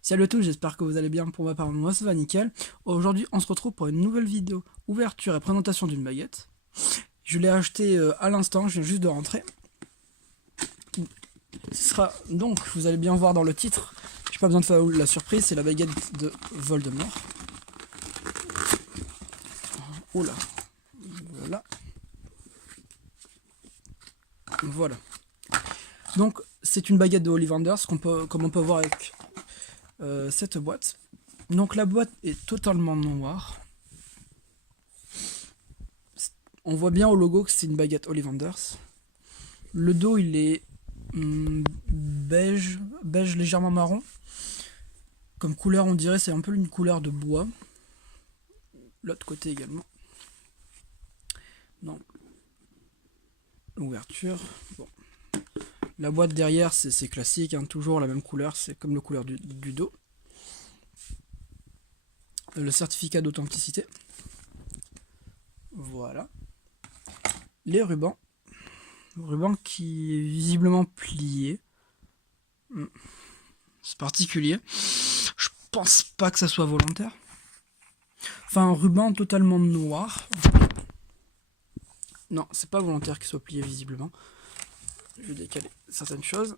Salut à tous, j'espère que vous allez bien. Pour ma part, moi ça va nickel. Aujourd'hui, on se retrouve pour une nouvelle vidéo ouverture et présentation d'une baguette. Je l'ai acheté à l'instant, je viens juste de rentrer. Ce sera donc, vous allez bien voir dans le titre, j'ai pas besoin de faire la surprise, c'est la baguette de Voldemort. Oula, voilà. Voilà. Donc, c'est une baguette de Ollivanders, comme on peut voir avec cette boîte. Donc la boîte est totalement noire. On voit bien au logo que c'est une baguette Ollivanders. Le dos il est beige légèrement marron. Comme couleur on dirait c'est un peu une couleur de bois. L'autre côté également. Donc l'ouverture. Bon. La boîte derrière c'est classique, hein, toujours la même couleur, c'est comme la couleur du dos. Le certificat d'authenticité. Voilà. Les rubans. Ruban qui est visiblement plié. C'est particulier. Je pense pas que ça soit volontaire. Enfin, un ruban totalement noir. Non, c'est pas volontaire qu'il soit plié visiblement. Je vais décaler certaines choses.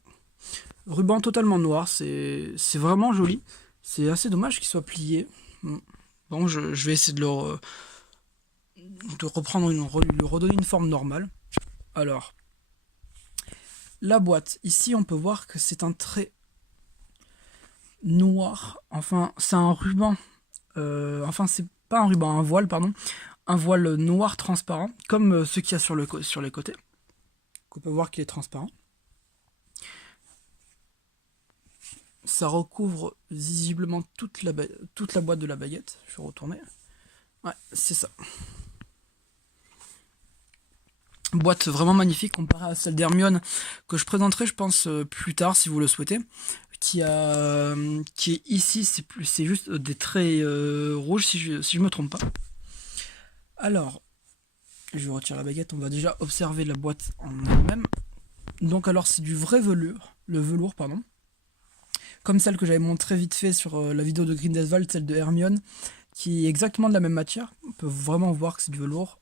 Ruban totalement noir, c'est vraiment joli. C'est assez dommage qu'il soit plié. Bon, je vais essayer de reprendre lui redonner une forme normale. Alors, la boîte, ici on peut voir que c'est un trait noir. Enfin, c'est un ruban. Enfin, c'est pas un ruban, un voile, pardon. Un voile noir transparent, comme ce qu'il y a sur les côtés. On peut voir qu'il est transparent. Ça recouvre visiblement toute la boîte de la baguette. Je vais retourner. Ouais, c'est ça. Boîte vraiment magnifique comparée à celle d'Hermione que je présenterai, je pense, plus tard si vous le souhaitez. Qui est ici, c'est juste des traits rouges si je me trompe pas. Alors, je vais retirer la baguette, on va déjà observer la boîte en elle-même. Donc alors c'est du vrai velours, le velours pardon. Comme celle que j'avais montré vite fait sur la vidéo de Grindelwald, celle de Hermione, qui est exactement de la même matière. On peut vraiment voir que c'est du velours.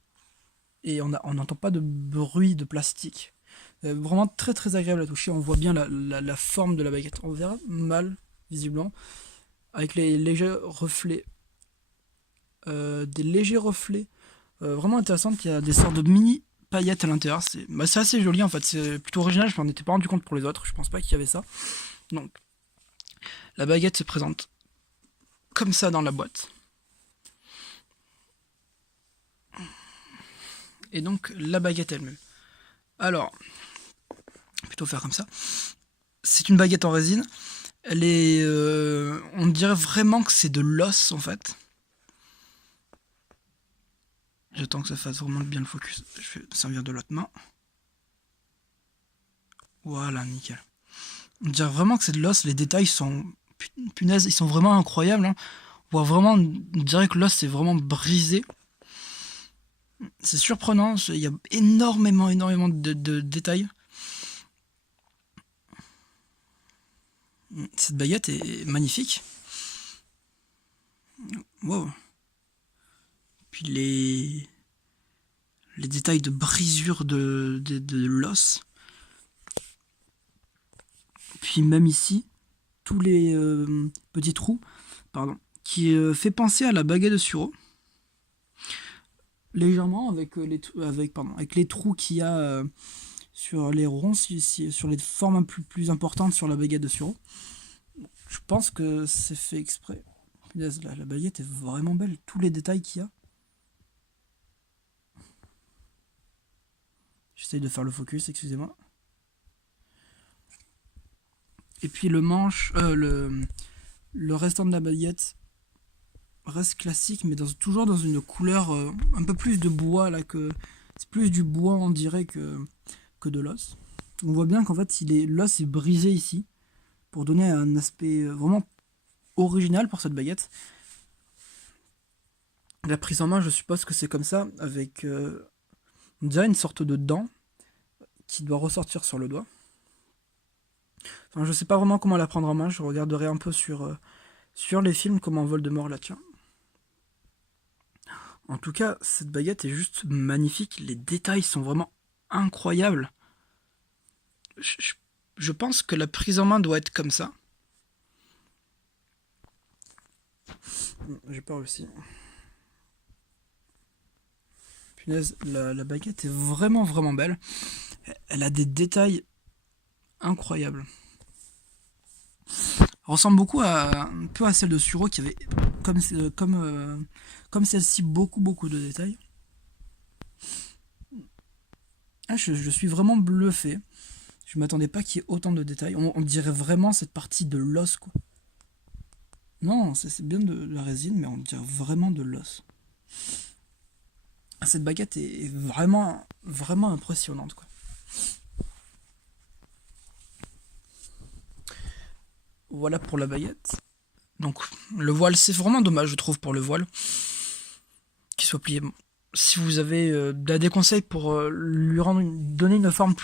Et on n'entend pas de bruit de plastique. Vraiment très très agréable à toucher, on voit bien la forme de la baguette. On verra mal, visiblement, avec les légers reflets. Des légers reflets vraiment intéressants, il y a des sortes de mini paillettes à l'intérieur. C'est assez joli en fait, c'est plutôt original, je m'en étais pas rendu compte pour les autres, je pense pas qu'il y avait ça. Donc, la baguette se présente comme ça dans la boîte. Et donc, la baguette elle-même. Alors, plutôt faire comme ça. C'est une baguette en résine. Elle est... on dirait vraiment que c'est de l'os en fait. J'attends que ça fasse vraiment bien le focus. Je vais servir de l'autre main. Voilà, nickel. On dirait vraiment que c'est de l'os. Les détails sont... Punaise, ils sont vraiment incroyables. Hein. On voit vraiment... On dirait que l'os est vraiment brisé. C'est surprenant. Il y a énormément de détails. Cette baguette est magnifique. Wow. Puis les détails de brisure de l'os. Puis même ici, tous les petits trous, pardon, qui fait penser à la baguette de Suro. Légèrement avec les trous qu'il y a sur les ronds, sur les formes un peu plus importantes sur la baguette de Suro. Je pense que c'est fait exprès. La baguette est vraiment belle, tous les détails qu'il y a. J'essaye de faire le focus, excusez-moi. Et puis le manche, le restant de la baguette reste classique, mais toujours dans une couleur un peu plus de bois là que c'est plus du bois on dirait que de l'os. On voit bien qu'en fait l'os est brisé ici pour donner un aspect vraiment original pour cette baguette. La prise en main, je suppose que c'est comme ça, avec on dirait une sorte de dent qui doit ressortir sur le doigt. Enfin, je sais pas vraiment comment la prendre en main, je regarderai un peu sur les films comment Voldemort la tient. En tout cas, cette baguette est juste magnifique, les détails sont vraiment incroyables. Je, je pense que la prise en main doit être comme ça. J'ai peur aussi. Punaise, la baguette est vraiment vraiment belle. Elle a des détails incroyables. Elle ressemble beaucoup un peu à celle de Suro qui avait comme celle-ci beaucoup de détails. Ah, je suis vraiment bluffé. Je m'attendais pas qu'il y ait autant de détails. On dirait vraiment cette partie de l'os, quoi. Non, c'est bien de la résine, mais on dirait vraiment de l'os. Cette baguette est vraiment impressionnante, quoi. Voilà pour la baguette. Donc le voile, c'est vraiment dommage, je trouve, pour le voile qu'il soit plié. Bon, si vous avez des conseils pour lui donner une forme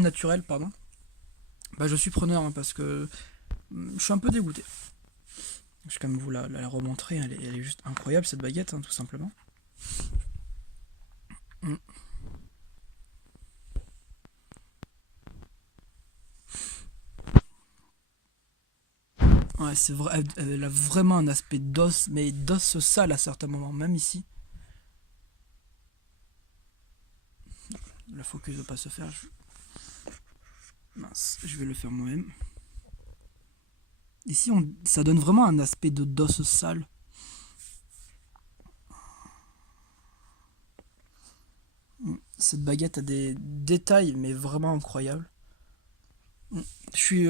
naturelle, pardon, bah je suis preneur, hein, parce que je suis un peu dégoûté. Je vais quand même vous la remontrer, elle est juste incroyable cette baguette, hein, tout simplement. Mm. Ouais, c'est vrai, elle a vraiment un aspect d'os, mais d'os sale à certains moments, même ici. La focus ne veut pas se faire. Mince, je vais le faire moi-même. Ici, ça donne vraiment un aspect de d'os sale. Cette baguette a des détails, mais vraiment incroyables. Je suis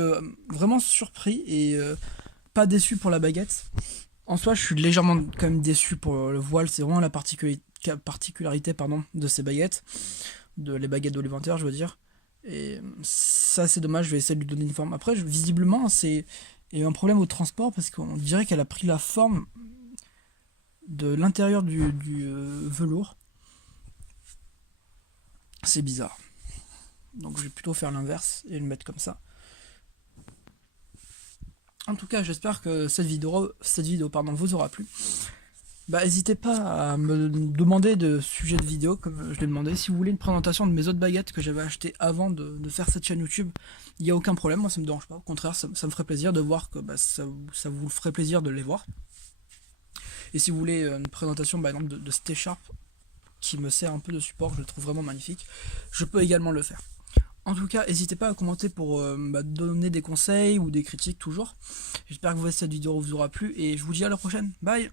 vraiment surpris et pas déçu pour la baguette. En soi, je suis légèrement quand même déçu pour le voile. C'est vraiment la particularité pardon, de ces baguettes. Les baguettes d'Ollivander, je veux dire. Et ça, c'est dommage. Je vais essayer de lui donner une forme. Après, visiblement, il y a eu un problème au transport parce qu'on dirait qu'elle a pris la forme de l'intérieur du velours. C'est bizarre. Donc je vais plutôt faire l'inverse et le mettre comme ça. En tout cas, j'espère que cette vidéo vous aura plu. Bah, n'hésitez pas à me demander de sujets de vidéo, comme je l'ai demandé. Si vous voulez une présentation de mes autres baguettes que j'avais achetées avant de faire cette chaîne YouTube, il n'y a aucun problème, moi ça me dérange pas. Au contraire, ça me ferait plaisir de voir que ça vous ferait plaisir de les voir. Et si vous voulez une présentation par exemple de Stay Sharp, qui me sert un peu de support, je le trouve vraiment magnifique, je peux également le faire. En tout cas, n'hésitez pas à commenter pour donner des conseils ou des critiques toujours. J'espère que cette vidéo vous aura plu et je vous dis à la prochaine. Bye!